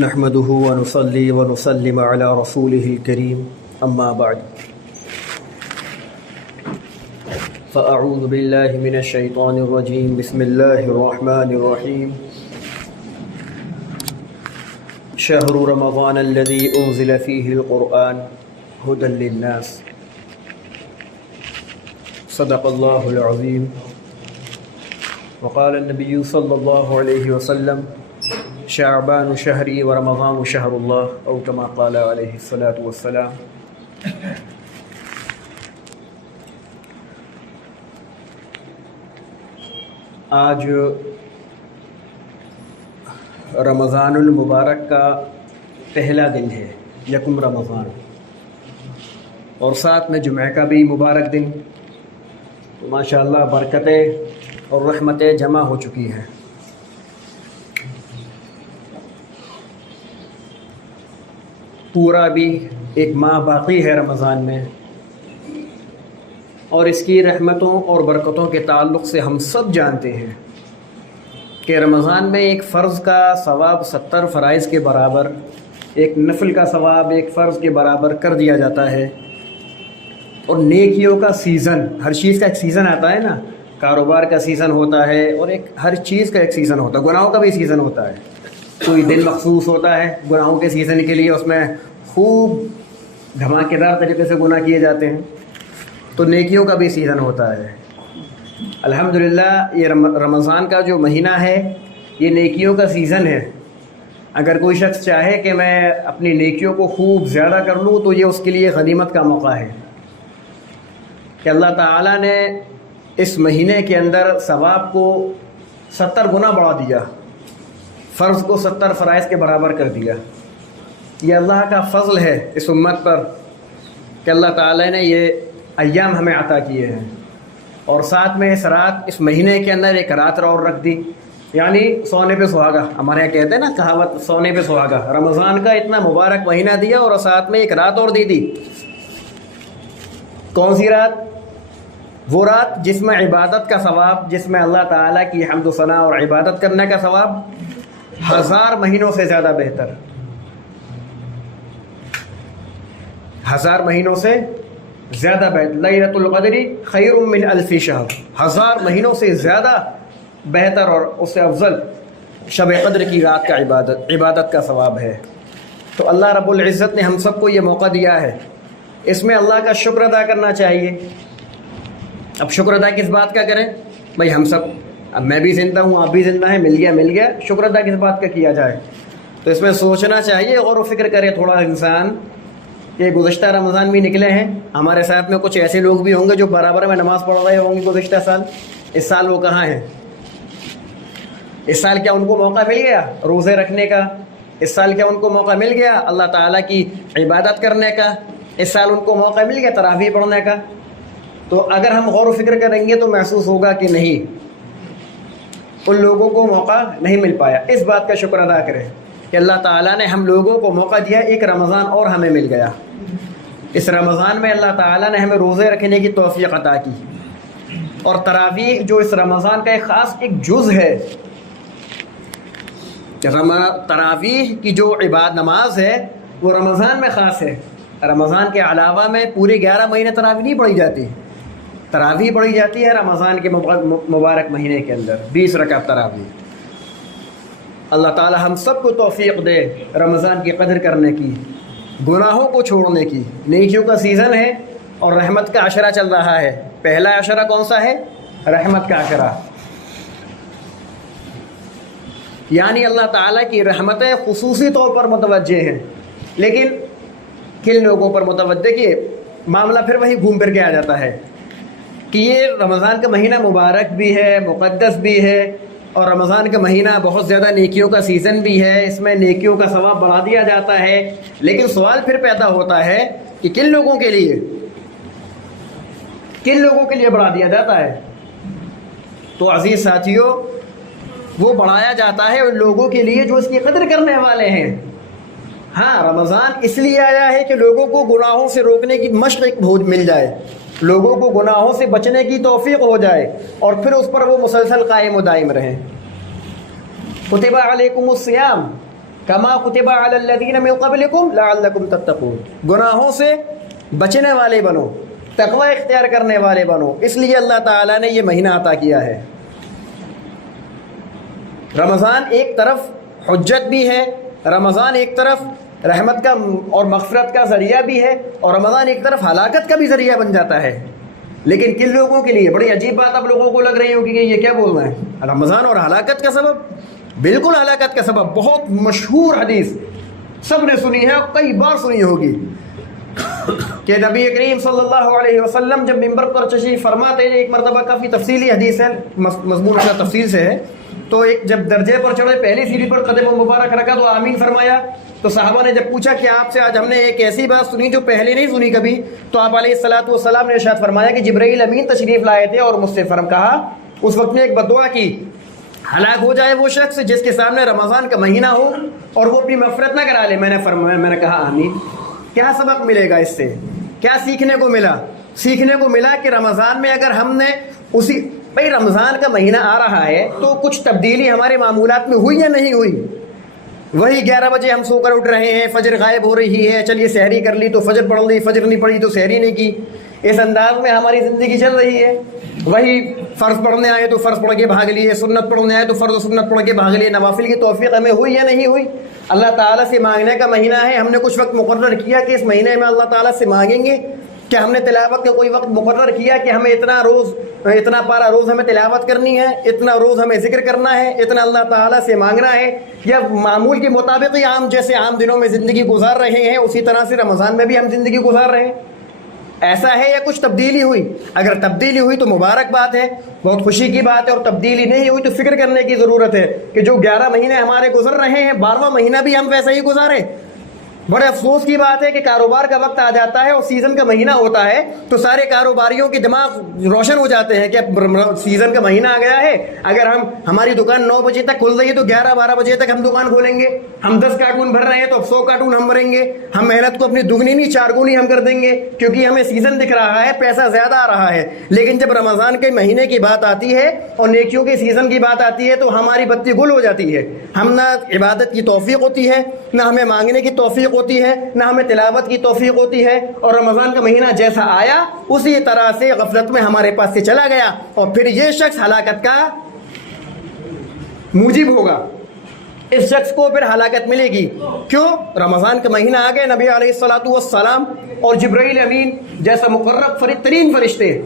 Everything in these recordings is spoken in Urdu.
نحمده ونصلي ونسلم على رسوله الكريم أما بعد فأعوذ بالله من الشيطان الرجيم بسم الله الرحمن الرحيم شهر رمضان الذي أنزل فيه القرآن هدى للناس صدق الله العظيم وقال النبي صلى الله عليه وسلم شعبان شهري ورمضان شهر الله أو كما قال عليه الصلاة والسلام. آج رمضان المبارک کا پہلا دن ہے، یکم رمضان، اور ساتھ میں جمعہ کا بھی مبارک دن. تو ماشاءاللہ برکتیں اور رحمتیں جمع ہو چکی ہیں. پورا بھی ایک ماہ باقی ہے رمضان میں، اور اس کی رحمتوں اور برکتوں کے تعلق سے ہم سب جانتے ہیں کہ رمضان میں ایک فرض کا ثواب 70 فرائض کے برابر، ایک نفل کا ثواب ایک فرض کے برابر کر دیا جاتا ہے. اور نیکیوں کا سیزن، ہر چیز کا ایک سیزن آتا ہے نا، کاروبار کا سیزن ہوتا ہے، اور ایک ہر چیز کا ایک سیزن ہوتا ہے. گناہوں کا بھی سیزن ہوتا ہے، کوئی دن مخصوص ہوتا ہے گناہوں کے سیزن کے لیے، اس میں خوب دھماکے دار طریقے سے گناہ کیے جاتے ہیں. تو نیکیوں کا بھی سیزن ہوتا ہے. الحمدللہ یہ رمضان کا جو مہینہ ہے یہ نیکیوں کا سیزن ہے. اگر کوئی شخص چاہے کہ میں اپنی نیکیوں کو خوب زیادہ کر لوں تو یہ اس کے لیے غنیمت کا موقع ہے کہ اللہ تعالیٰ نے اس مہینے کے اندر ثواب کو 70 گنا بڑھا دیا، فرض کو 70 فرائض کے برابر کر دیا. یہ اللہ کا فضل ہے اس امت پر کہ اللہ تعالیٰ نے یہ ایام ہمیں عطا کیے ہیں. اور ساتھ میں اس رات، اس مہینے کے اندر ایک رات اور رکھ دی، یعنی سونے پہ سہاگا. ہمارے یہاں کہتے ہیں نا کہاوت، سونے پہ سہاگا. رمضان کا اتنا مبارک مہینہ دیا اور ساتھ میں ایک رات اور دے دی. کون سی رات؟ وہ رات جس میں عبادت کا ثواب، جس میں اللہ تعالیٰ کی حمد و ثنا اور عبادت کرنے کا ثواب 1000 مہینوں سے زیادہ بہتر، 1000 مہینوں سے زیادہ بہتر. لیلۃ القدر خیر من الف شہر، 1000 مہینوں سے زیادہ بہتر اور اس سے افضل شب قدر کی رات کا عبادت کا ثواب ہے. تو اللہ رب العزت نے ہم سب کو یہ موقع دیا ہے، اس میں اللہ کا شکر ادا کرنا چاہیے. اب شکر ادا کس بات کا کریں بھائی؟ ہم سب، اب میں بھی زندہ ہوں، آپ بھی زندہ ہیں، مل گیا. شکر ادا کس بات کا کیا جائے؟ تو اس میں سوچنا چاہیے، غور و فکر کرے تھوڑا انسان کہ گزشتہ رمضان بھی نکلے ہیں، ہمارے ساتھ میں کچھ ایسے لوگ بھی ہوں گے جو برابر میں نماز پڑھ رہے ہوں گے گزشتہ سال. اس سال وہ کہاں ہیں؟ اس سال کیا ان کو موقع مل گیا روزے رکھنے کا؟ اس سال کیا ان کو موقع مل گیا اللہ تعالیٰ کی عبادت کرنے کا؟ اس سال ان کو موقع مل گیا تراویح پڑھنے کا؟ تو اگر ہم غور و فکر کریں گے تو محسوس ہوگا کہ نہیں، ان لوگوں کو موقع نہیں مل پایا. اس بات کا شکر ادا کریں کہ اللہ تعالیٰ نے ہم لوگوں کو موقع دیا، ایک رمضان اور ہمیں مل گیا. اس رمضان میں اللہ تعالیٰ نے ہمیں روزے رکھنے کی توفیق عطا کی. اور تراویح جو اس رمضان کا ایک خاص ایک جز ہے، تراویح کی جو نماز ہے وہ رمضان میں خاص ہے. رمضان کے علاوہ میں پورے 11 مہینے تراویح نہیں پڑھی جاتی. تراویح پڑھی جاتی ہے رمضان کے مبارک مہینے کے اندر 20 رکعت تراویح. اللہ تعالی ہم سب کو توفیق دے رمضان کی قدر کرنے کی، گناہوں کو چھوڑنے کی. نیکیوں کا سیزن ہے اور رحمت کا عشرہ چل رہا ہے. پہلا عشرہ کون سا ہے؟ رحمت کا عشرہ. یعنی اللہ تعالیٰ کی رحمتیں خصوصی طور پر متوجہ ہیں. لیکن کن لوگوں پر متوجہ؟ دیکھیے معاملہ پھر وہی گھوم پھر کے آ جاتا ہے کہ یہ رمضان کا مہینہ مبارک بھی ہے، مقدس بھی ہے، اور رمضان کا مہینہ بہت زیادہ نیکیوں کا سیزن بھی ہے، اس میں نیکیوں کا ثواب بڑھا دیا جاتا ہے. لیکن سوال پھر پیدا ہوتا ہے کہ کن لوگوں کے لیے بڑھا دیا جاتا ہے؟ تو عزیز ساتھیوں، وہ بڑھایا جاتا ہے ان لوگوں کے لیے جو اس کی قدر کرنے والے ہیں. ہاں، رمضان اس لیے آیا ہے کہ لوگوں کو گناہوں سے روکنے کی مشق مل جائے، لوگوں کو گناہوں سے بچنے کی توفیق ہو جائے، اور پھر اس پر وہ مسلسل قائم و دائم رہیں. کتب علیکم الصیام، کما کتب علی الذین من قبلکم لعلکم تتقون، گناہوں سے بچنے والے بنو، تقوی اختیار کرنے والے بنو، اس لیے اللہ تعالیٰ نے یہ مہینہ عطا کیا ہے۔ رمضان ایک طرف حجت بھی ہے، رمضان ایک طرف رحمت کا اور مغفرت کا ذریعہ بھی ہے، اور رمضان ایک طرف ہلاکت کا بھی ذریعہ بن جاتا ہے۔ لیکن کن لوگوں کے لیے؟ بڑی عجیب بات اب لوگوں کو لگ رہی ہوگی کہ یہ کیا بول رہے ہیں، رمضان اور ہلاکت کا سبب؟ بالکل ہلاکت کا سبب۔ بہت مشہور حدیث سب نے سنی ہے، کئی بار سنی ہوگی، کہ نبی کریم صلی اللہ علیہ وسلم جب منبر پر تشریف فرماتے ہیں، ایک مرتبہ کافی تفصیلی حدیث ہے، مضمون کا تفصیل سے ہے، تو ایک جب درجے پر چڑھے، پہلی سیڑھی پر قدم مبارک رکھا تو آمین فرمایا، تو صحابہ نے جب پوچھا کہ آپ سے آج ہم نے ایک ایسی بات سنی جو پہلے نہیں سنی کبھی، تو آپ علیہ الصلوۃ والسلام نے ارشاد فرمایا کہ جبرائیل امین تشریف لائے تھے اور مجھ سے کہا، اس وقت میں ایک بددعا کی، ہلاک ہو جائے وہ شخص جس کے سامنے رمضان کا مہینہ ہو اور وہ اپنی مغفرت نہ کرا لے۔ میں نے کہا آمین۔ کیا سبق ملے گا اس سے؟ کیا سیکھنے کو ملا؟ سیکھنے کو ملا کہ رمضان میں اگر ہم نے بھائی رمضان کا مہینہ آ رہا ہے تو کچھ تبدیلی ہمارے معمولات میں ہوئی یا نہیں ہوئی؟ وہی 11 بجے ہم سو کر اٹھ رہے ہیں، فجر غائب ہو رہی ہے، چلیے سحری کر لی تو فجر پڑھ لی، فجر نہیں پڑھی تو سحری نہیں کی، اس انداز میں ہماری زندگی چل رہی ہے۔ وہی فرض پڑھنے آئے تو فرض پڑھ کے بھاگ لیے، سنت پڑھنے آئے تو فرض و سنت پڑھ کے بھاگ لیے۔ نوافل کی توفیق ہمیں ہوئی یا نہیں ہوئی؟ اللہ تعالیٰ سے مانگنے کا مہینہ ہے، ہم نے کچھ وقت مقرر کیا کہ اس مہینے میں اللہ تعالیٰ سے مانگیں گے؟ کیا ہم نے تلاوت کا کوئی وقت مقرر کیا کہ ہمیں اتنا پارا روز ہمیں تلاوت کرنی ہے، اتنا روز ہمیں ذکر کرنا ہے، اتنا اللہ تعالیٰ سے مانگنا ہے؟ یا معمول کے مطابق ہی جیسے عام دنوں میں زندگی گزار رہے ہیں اسی طرح سے رمضان میں بھی ہم زندگی گزار رہے ہیں؟ ایسا ہے یا کچھ تبدیلی ہوئی؟ اگر تبدیلی ہوئی تو مبارک بات ہے، بہت خوشی کی بات ہے، اور تبدیلی نہیں ہوئی تو فکر کرنے کی ضرورت ہے کہ جو 11 مہینے ہمارے گزر رہے ہیں 12واں مہینہ بھی ہم ویسا ہی گزاریں۔ بڑے افسوس کی بات ہے کہ کاروبار کا وقت آ جاتا ہے اور سیزن کا مہینہ ہوتا ہے تو سارے کاروباریوں کے دماغ روشن ہو جاتے ہیں کہ سیزن کا مہینہ آ گیا ہے، اگر ہماری دکان 9 بجے تک کھل رہی ہے تو 11-12 بجے تک ہم دکان کھولیں گے، ہم 10 کارٹون بھر رہے ہیں تو اب 100 کارٹون ہم بھریں گے، ہم محنت کو اپنی دگنی نہیں 4 گنی ہم کر دیں گے، کیونکہ ہمیں سیزن دکھ رہا ہے، پیسہ زیادہ آ رہا ہے۔ لیکن جب رمضان کے مہینے کی بات آتی ہے اور نیکیوں کے سیزن کی بات آتی ہے تو ہماری بتی گل ہو جاتی ہے، ہم نہ عبادت کی توفیق ہوتی ہے، نہ ہمیں مانگنے کی توفیق ہوتی ہے، نہ ہمیں تلاوت کی توفیق ہوتی ہے، اور رمضان کا مہینہ جیسا آیا اسی طرح سے غفلت میں ہمارے پاس سے چلا گیا، اور پھر یہ شخص ہلاکت کا موجب ہوگا، اس شخص کو پھر ہلاکت ملے گی۔ کیوں؟ رمضان کا مہینہ آ گیا، نبی علیہ الصلوۃ والسلام اور جبرائیل امین جیسا مقرب ترین فرشتے،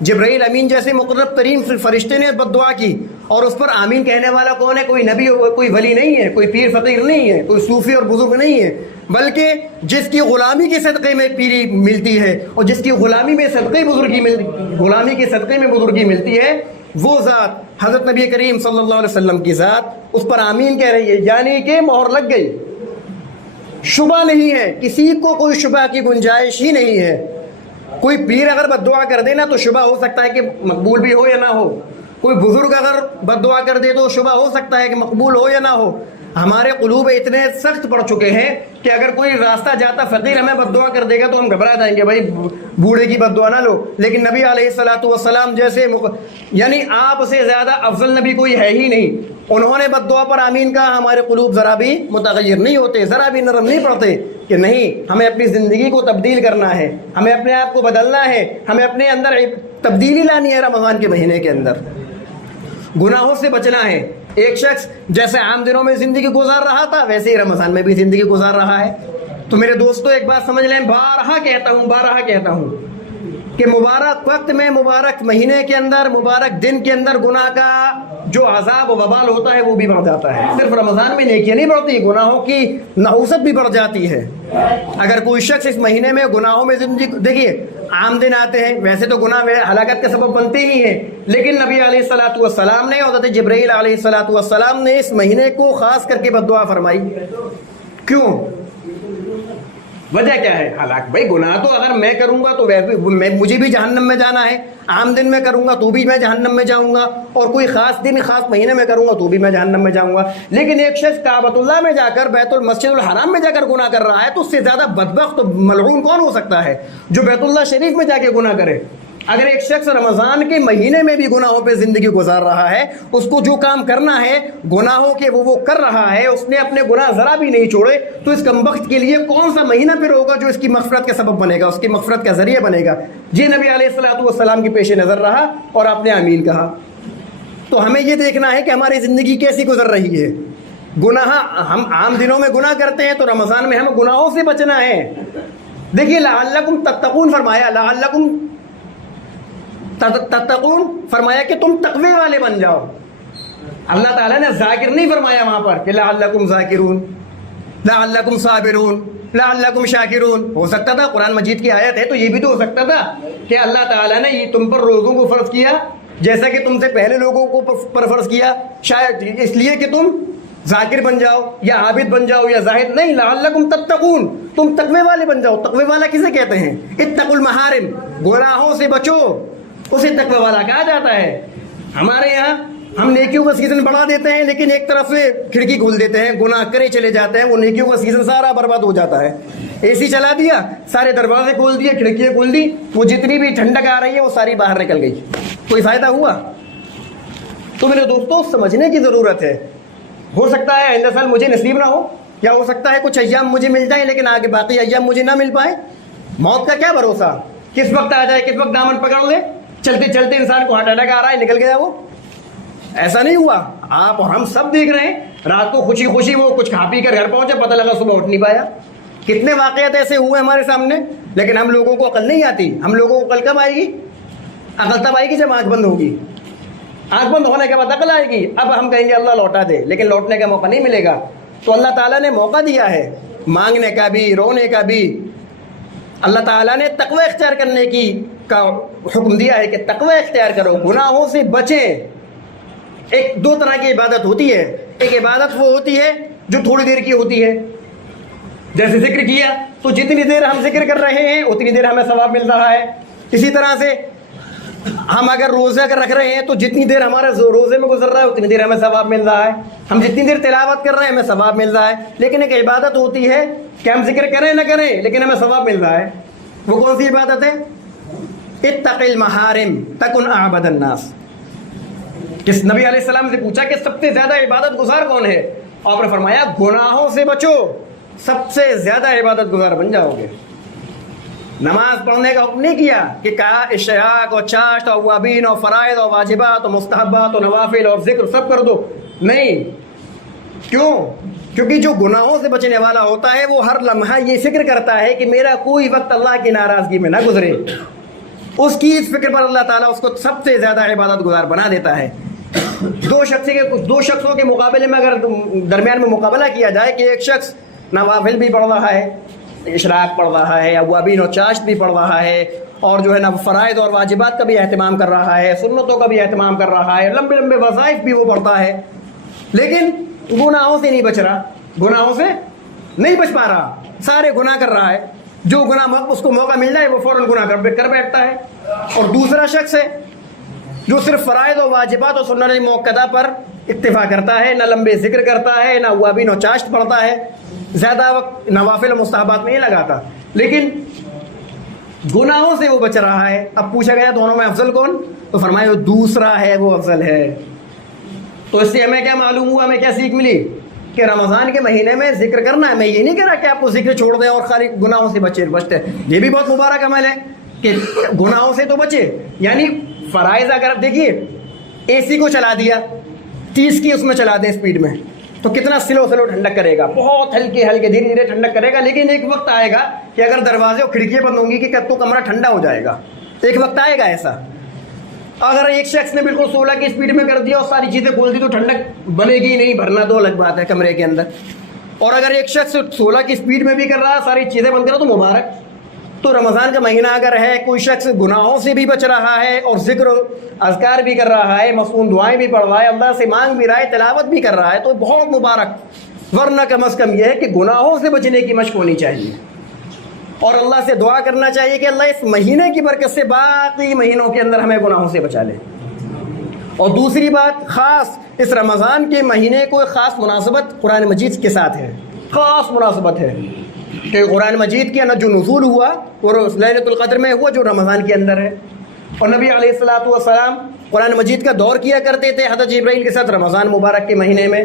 جبرائیل امین جیسے مقرب ترین فرشتے نے بد دعا کی، اور اس پر آمین کہنے والا کون ہے؟ کوئی نبی، کوئی ولی نہیں ہے، کوئی پیر فقیر نہیں ہے، کوئی صوفی اور بزرگ نہیں ہے، بلکہ جس کی غلامی کے صدقے میں پیری ملتی ہے اور جس کی غلامی میں غلامی کے صدقے میں بزرگی ملتی ہے، وہ ذات حضرت نبی کریم صلی اللہ علیہ وسلم کی ذات اس پر آمین کہہ رہی ہے، یعنی کہ مہر لگ گئی، شبہ نہیں ہے، کسی کو کوئی شبہ کی گنجائش ہی نہیں ہے۔ کوئی پیر اگر بد دعا کر دے نا تو شبہ ہو سکتا ہے کہ مقبول بھی ہو یا نہ ہو، کوئی بزرگ اگر بد دعا کر دے تو شبہ ہو سکتا ہے کہ مقبول ہو یا نہ ہو۔ ہمارے قلوب اتنے سخت پڑ چکے ہیں کہ اگر کوئی راستہ جاتا فقیر ہمیں بد دعا کر دے گا تو ہم گھبرا جائیں گے، بھائی بوڑھے کی بد دعا نہ لو۔ لیکن نبی علیہ الصلوۃ والسلام جیسے یعنی آپ سے زیادہ افضل نبی کوئی ہے ہی نہیں، انہوں نے بد دعا پر آمین کہا، ہمارے قلوب ذرا بھی متغیر نہیں ہوتے، ذرا بھی نرم نہیں پڑتے کہ نہیں، ہمیں اپنی زندگی کو تبدیل کرنا ہے، ہمیں اپنے آپ کو بدلنا ہے، ہمیں اپنے اندر تبدیلی لانی ہے۔ رمضان کے مہینے کے اندر گناہوں سے بچنا ہے۔ ایک شخص جیسے عام دنوں میں زندگی گزار رہا تھا ویسے ہی رمضان میں بھی زندگی گزار رہا ہے۔ تو میرے دوستو ایک بات سمجھ لیں، بارہا کہتا ہوں کہ مبارک وقت میں، مبارک مہینے کے اندر، مبارک دن کے اندر گناہ کا جو عذاب و وبال ہوتا ہے وہ بھی بڑھ جاتا ہے۔ صرف رمضان میں نیکیاں نہیں بڑھتی، گناہوں کی نحوست بھی بڑھ جاتی ہے۔ اگر کوئی شخص اس مہینے میں گناہوں میں زندگی، دیکھیے عام دن آتے ہیں، ویسے تو گناہ ہلاکت کا سبب بنتے ہی ہیں، لیکن نبی علیہ الصلوۃ والسلام نے، حضرت جبرائیل علیہ الصلوۃ والسلام نے اس مہینے کو خاص کر کے بد دعا فرمائی۔ کیوں؟ وجہ کیا ہے؟ ہلاک بھائی گناہ تو اگر میں کروں گا تو مجھے بھی جہنم میں جانا ہے، عام دن میں کروں گا تو بھی میں جہنم میں جاؤں گا، اور کوئی خاص دن خاص مہینے میں کروں گا تو بھی میں جہنم میں جاؤں گا۔ لیکن ایک شخص کعبۃ اللہ میں جا کر، مسجد الحرام میں جا کر گناہ کر رہا ہے تو اس سے زیادہ بدبخت و ملعون کون ہو سکتا ہے جو بیت اللہ شریف میں جا کے گناہ کرے؟ اگر ایک شخص رمضان کے مہینے میں بھی گناہوں پہ زندگی گزار رہا ہے، اس کو جو کام کرنا ہے گناہوں کے وہ کر رہا ہے، اس نے اپنے گناہ ذرا بھی نہیں چھوڑے، تو اس کمبخت کے لیے کون سا مہینہ پھر ہوگا جو اس کی مغفرت کا سبب بنے گا، اس کی مغفرت کا ذریعہ بنے گا؟ جی نبی علیہ الصلوۃ والسلام کی پیش نظر رہا اور آپ نے آمین کہا۔ تو ہمیں یہ دیکھنا ہے کہ ہماری زندگی کیسی گزر رہی ہے۔ گناہ ہم عام دنوں میں گناہ کرتے ہیں، تو رمضان میں ہم گناہوں سے بچنا ہے۔ دیکھیے لعلکم تتقون فرمایا، لعلکم تتقون فرمایا کہ تم تقوی والے بن جاؤ۔ اللہ تعالیٰ نے ذاکر نہیں فرمایا وہاں پر کہ لعلکم ذاکرون، لعلکم صابرون، لعلکم شاکرون۔ ہو سکتا تھا قرآن مجید کی آیت ہے تو یہ بھی تو ہو سکتا تھا کہ اللہ تعالیٰ نے یہ تم پر روزوں کو فرض کیا جیسا کہ تم سے پہلے لوگوں کو پر فرض کیا، شاید اس لیے کہ تم ذاکر بن جاؤ یا عابد بن جاؤ یا زاہد، نہیں، لعلکم تتقون، تم تقوی والے بن جاؤ۔ تقوی والا کسے کہتے ہیں؟ اتقوا المحارم، گناہوں سے بچو، اسے تقوی والا کہا جاتا ہے۔ ہمارے یہاں ہم نیکیوں کا سیزن بڑھا دیتے ہیں لیکن ایک طرف سے کھڑکی کھول دیتے ہیں، گناہ کرے چلے جاتے ہیں، وہ نیکیوں کا سیزن سارا برباد ہو جاتا ہے۔ اے سی چلا دیا، سارے دروازے کھول دیے، کھڑکیاں کھول دی، وہ جتنی بھی ٹھنڈک آ رہی ہے وہ ساری باہر نکل گئی، کوئی فائدہ ہوا؟ تو میرے دوستوں سمجھنے کی ضرورت ہے۔ ہو سکتا ہے آئندہ سال مجھے نصیب نہ ہو، یا ہو سکتا ہے کچھ ایام مجھے مل جائیں لیکن آگے باقی ایام مجھے نہ مل پائے۔ موت کا کیا بھروسہ، کس وقت آ جائے، کس وقت دامن پکڑ لے، چلتے چلتے انسان کو ہارٹ اٹیک آ رہا ہے، نکل گیا وہ۔ ایسا نہیں ہوا، آپ اور ہم سب دیکھ رہے ہیں، رات کو خوشی خوشی وہ کچھ کھا پی کر گھر پہنچے، پتہ لگا صبح اٹھ نہیں پایا۔ کتنے واقعات ایسے ہوئے ہمارے سامنے، لیکن ہم لوگوں کو عقل نہیں آتی۔ ہم لوگوں کو عقل کب آئے گی؟ عقل تب آئے گی جب آنکھ بند ہوگی۔ آنکھ بند ہونے کے بعد عقل آئے گی، اب ہم کہیں گے اللہ لوٹا دے، لیکن لوٹنے کا موقع نہیں ملے گا۔ تو اللہ تعالیٰ نے موقع دیا ہے مانگنے کا بھی، رونے کا بھی۔ اللہ تعالیٰ نے تقوی اختیار کرنے کا حکم دیا ہے کہ تقوی اختیار کرو، گناہوں سے بچیں۔ ایک دو طرح کی عبادت ہوتی ہے، ایک عبادت وہ ہوتی ہے جو تھوڑی دیر کی ہوتی ہے، جیسے ذکر کیا تو جتنی دیر ہم ذکر کر رہے ہیں اتنی دیر ہمیں ثواب مل رہا ہے۔ اسی طرح سے ہم اگر روزہ اگر رکھ رہے ہیں تو جتنی دیر ہمارے روزے میں گزر رہا ہے اتنی دیر ہمیں ثواب مل رہا ہے۔ ہم جتنی دیر تلاوت کر رہے ہیں ہمیں ثواب مل رہا ہے۔ لیکن ایک عبادت ہوتی ہے کہ ہم ذکر کریں نہ کریں لیکن ہمیں ثواب مل رہا ہے۔ وہ کون سی عبادت ہے؟ اتق المحارم تکن اعبد الناس۔ کس نبی علیہ السلام سے پوچھا کہ سب سے زیادہ عبادت گزار کون ہے؟ آپ نے فرمایا گناہوں سے بچو، سب سے زیادہ عبادت گزار بن جاؤ گے۔ نماز پڑھنے کا حکم نہیں کیا کہ کہا اشراق اور چاشت اور اوابین اور فرائض اور واجبات اور مستحبات اور نوافل اور ذکر سب کر دو، نہیں۔ کیوں؟ کیونکہ جو گناہوں سے بچنے والا ہوتا ہے وہ ہر لمحہ یہ فکر کرتا ہے کہ میرا کوئی وقت اللہ کی ناراضگی میں نہ گزرے۔ اس کی اس فکر پر اللہ تعالیٰ اس کو سب سے زیادہ عبادت گزار بنا دیتا ہے۔ دو شخصوں کے مقابلے میں اگر درمیان میں مقابلہ کیا جائے کہ ایک شخص نوافل بھی پڑھ رہا ہے، اشراق پڑھ رہا ہے، اوابین اور چاشت بھی پڑھ رہا ہے، اور جو ہے نا فرائض اور واجبات کا بھی اہتمام کر رہا ہے، سنتوں کا بھی اہتمام کر رہا ہے، لمبے لمبے وظائف بھی وہ پڑھتا ہے، لیکن گناہوں سے نہیں بچ رہا، گناہوں سے نہیں بچ پا رہا، سارے گناہ کر رہا ہے۔ جو گناہ اس کو موقع مل جائے وہ فوراً گناہ کر بیٹھتا ہے۔ اور دوسرا شخص ہے جو صرف فرائض و واجبات اور سنن موقدہ پر اکتفا کرتا ہے، نہ لمبے ذکر کرتا ہے، نہ اوابین و چاشت پڑھتا ہے، زیادہ وقت نوافل و مستحبات میں نہیں لگاتا، لیکن گناہوں سے وہ بچ رہا ہے۔ اب پوچھا گیا دونوں میں افضل کون؟ تو فرمایا دوسرا ہے وہ افضل ہے۔ تو اس سے ہمیں کیا معلوم ہوا، ہمیں کیا سیکھ ملی کہ رمضان کے مہینے میں ذکر کرنا ہے۔ میں یہ نہیں کہہ رہا کہ آپ کو ذکر چھوڑ دیں اور خالی گناہوں سے بچتے، یہ بھی بہت مبارک عمل ہے کہ گناہوں سے تو بچے۔ یعنی فرائض اگر آپ دیکھیے اے سی کو چلا دیا 30 کی اس میں چلا دیں اسپیڈ میں تو کتنا سلو ٹھنڈک کرے گا، بہت ہلکے دھیرے دھیرے ٹھنڈک کرے گا، لیکن ایک وقت آئے گا کہ اگر دروازے اور کھڑکیاں بند ہوں گی کہ تو کمرہ ٹھنڈا ہو جائے گا، ایک وقت آئے گا ایسا۔ اگر ایک شخص نے بالکل 16 کی اسپیڈ میں کر دیا اور ساری چیزیں کھول دی تو ٹھنڈک بنے گی نہیں، بھرنا تو الگ بات ہے کمرے کے اندر۔ اور اگر ایک شخص 16 کی اسپیڈ میں بھی کر رہا ہے، ساری چیزیں بند کر رہا تو مبارک۔ تو رمضان کا مہینہ اگر ہے، کوئی شخص گناہوں سے بھی بچ رہا ہے اور ذکر اذکار بھی کر رہا ہے، مصنون دعائیں بھی پڑھ رہا ہے، اللہ سے مانگ بھی رہا ہے، تلاوت بھی کر رہا ہے، تو بہت مبارک۔ ورنہ کم از کم یہ ہے کہ گناہوں سے بچنے کی مشق ہونی چاہیے اور اللہ سے دعا کرنا چاہیے کہ اللہ اس مہینے کی برکت سے باقی مہینوں کے اندر ہمیں گناہوں سے بچا لے۔ اور دوسری بات، خاص اس رمضان کے مہینے کو ایک خاص مناسبت قرآن مجید کے ساتھ ہے، خاص مناسبت ہے کہ قرآن مجید کے جو نزول ہوا وہ لیلۃ القدر میں ہوا جو رمضان کے اندر ہے۔ اور نبی علیہ الصلوۃ والسلام قرآن مجید کا دور کیا کرتے تھے حضرت جبرائیل کے ساتھ رمضان مبارک کے مہینے میں،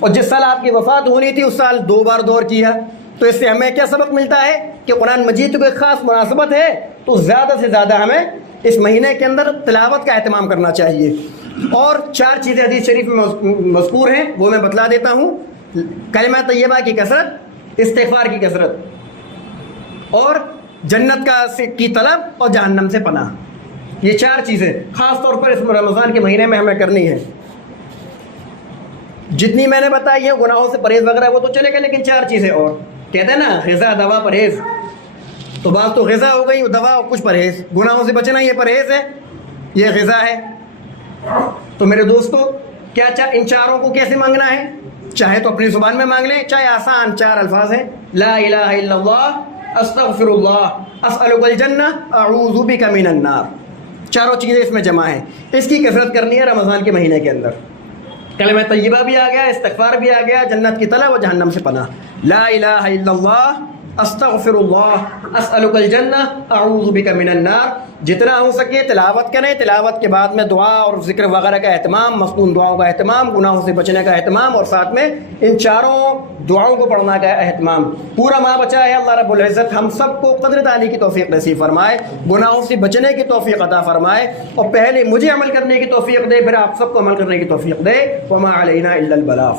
اور جس سال آپ کی وفات ہونی تھی اس سال 2 بار دور کیا۔ تو اس سے ہمیں کیا سبق ملتا ہے کہ قرآن مجید کو ایک خاص مناسبت ہے تو زیادہ سے زیادہ ہمیں اس مہینے کے اندر تلاوت کا اہتمام کرنا چاہیے۔ اور 4 چیزیں حدیث شریف میں مذکور ہیں، وہ میں بتلا دیتا ہوں۔ کلمہ طیبہ کی کثرت، استغفار کی کثرت، اور جنت کی طلب، اور جہنم سے پناہ۔ یہ 4 چیزیں خاص طور پر اس رمضان کے مہینے میں ہمیں کرنی ہے۔ جتنی میں نے بتائی ہے گناہوں سے پرہیز وغیرہ وہ تو چلے گا، لیکن 4 چیزیں اور کہتے ہیں نا، غذا دوا پرہیز، تو بعض تو غذا ہو گئی، دوا اور کچھ پرہیز۔ گناہوں سے بچنا یہ پرہیز ہے، یہ غذا ہے۔ تو میرے دوستو، کیا ان 4 کو کیسے مانگنا ہے؟ چاہے تو اپنی زبان میں مانگ لیں، چاہے آسان 4 الفاظ ہیں، لا الہ الا اللہ، استغفر اللہ، اسألک الجنہ، اعوذ بک من النار۔ 4 چیزیں اس میں جمع ہیں، اس کی کثرت کرنی ہے رمضان کے مہینے کے اندر۔ کلمہ طیبہ بھی آ گیا، استغفار بھی آ گیا، جنت کی طلب و جہنم سے پناہ۔ لا الہ الا اللہ، استغفر اللہ، اسألک الجنہ، اعوذ بک من النار۔ جتنا ہو سکے تلاوت کریں، تلاوت کے بعد میں دعا اور ذکر وغیرہ کا اہتمام، مصنون دعاؤں کا اہتمام، گناہوں سے بچنے کا اہتمام، اور ساتھ میں ان 4 دعاؤں کو پڑھنا کا اہتمام۔ پورا ماہ بچا ہے، اللہ رب العزت ہم سب کو قدر دانی کی توفیق نصیب فرمائے، گناہوں سے بچنے کی توفیق عطا فرمائے، اور پہلے مجھے عمل کرنے کی توفیق دے، پھر آپ سب کو عمل کرنے کی توفیق دے۔ وما علینا الا البلاغ۔